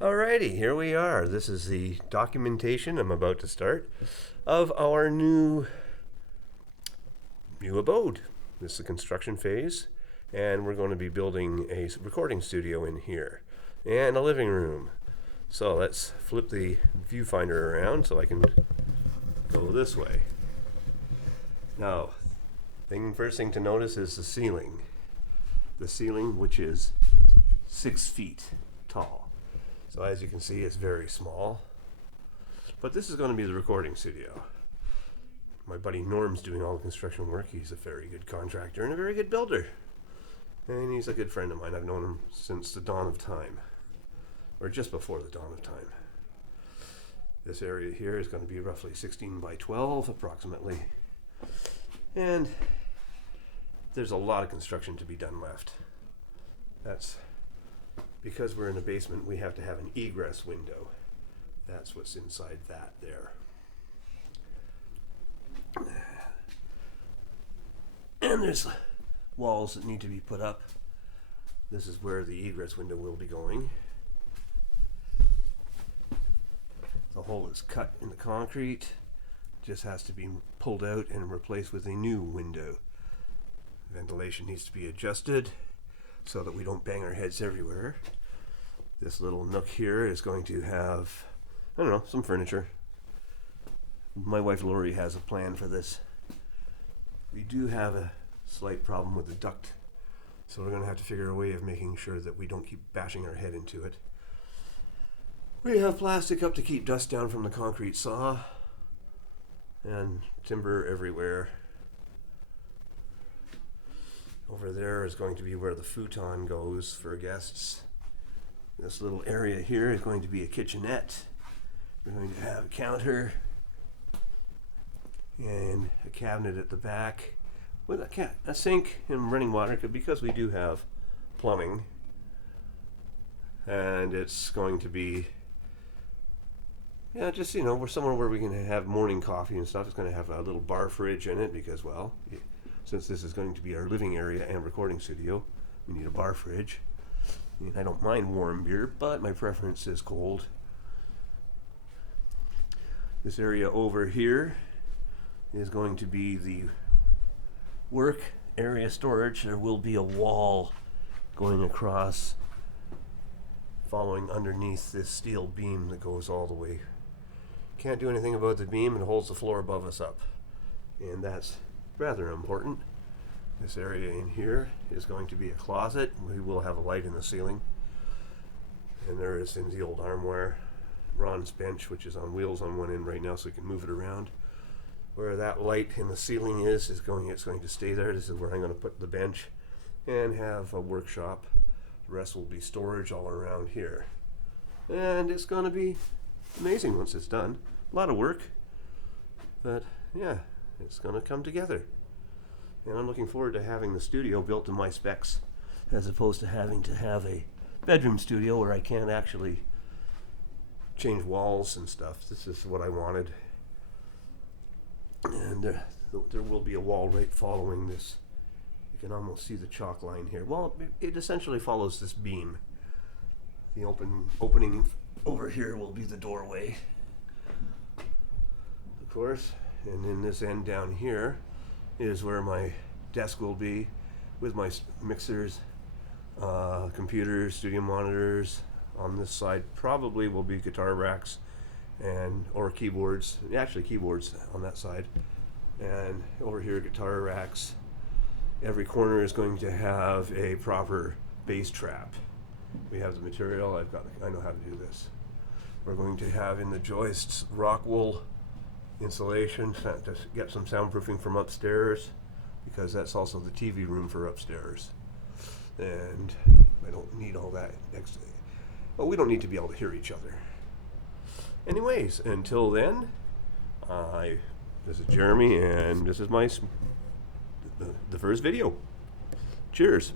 Alrighty, here we are. This is the documentation I'm about to start of our new abode. This is the construction phase, and we're going to be building a recording studio in here and a living room. So let's flip the viewfinder around so I can go this way. Now, first thing to notice is the ceiling. The ceiling, which is 6 feet tall. So as you can see, it's very small. But this is going to be the recording studio. My buddy Norm's doing all the construction work. He's a very good contractor and a very good builder. And he's a good friend of mine. I've known him since the dawn of time. Or just before the dawn of time. This area here is going to be roughly 16 by 12 approximately. And there's a lot of construction to be done left. That's because we're in a basement, we have to have an egress window. That's what's inside that there. And there's walls that need to be put up. This is where the egress window will be going. The hole is cut in the concrete. Just has to be pulled out and replaced with a new window. Ventilation needs to be adjusted so that we don't bang our heads everywhere. This little nook here is going to have, I don't know, some furniture. My wife Lori has a plan for this. We do have a slight problem with the duct, so we're going to have to figure a way of making sure that we don't keep bashing our head into it. We have plastic up to keep dust down from the concrete saw, and timber everywhere. Over there is going to be where the futon goes for guests. This little area here is going to be a kitchenette. We're going to have a counter and a cabinet at the back with a sink and running water because we do have plumbing. And it's going to be, just, we're somewhere where we can have morning coffee and stuff. It's going to have a little bar fridge in it because, well, since this is going to be our living area and recording studio, we need a bar fridge. And I don't mind warm beer, but my preference is cold. This area over here is going to be the work area storage. There will be a wall going across, following underneath this steel beam that goes all the way. Can't do anything about the beam. It holds the floor above us up, and that's rather important. This area in here is going to be a closet. We will have a light in the ceiling. And there is in the old armoire Ron's bench, which is on wheels on one end right now, so we can move it around. Where that light in the ceiling it's going to stay there. This is where I'm going to put the bench and have a workshop. The rest will be storage all around here. And it's going to be amazing once it's done. A lot of work, but yeah, it's going to come together. And I'm looking forward to having the studio built to my specs as opposed to having to have a bedroom studio where I can't actually change walls and stuff. This is what I wanted. And there will be a wall right following this. You can almost see the chalk line here. Well, it essentially follows this beam. The opening over here will be the doorway, of course. And in this end down here is where my desk will be with my mixers, computers, studio monitors. On this side probably will be guitar racks or keyboards. Actually keyboards on that side. And over here guitar racks. Every corner is going to have a proper bass trap. We have the material. I know how to do this. We're going to have in the joists rock wool insulation to get some soundproofing from upstairs, because that's also the TV room for upstairs. And I don't need all that extra. Well, we don't need to be able to hear each other. Anyways, until then, this is Jeremy, and this is the first video. Cheers.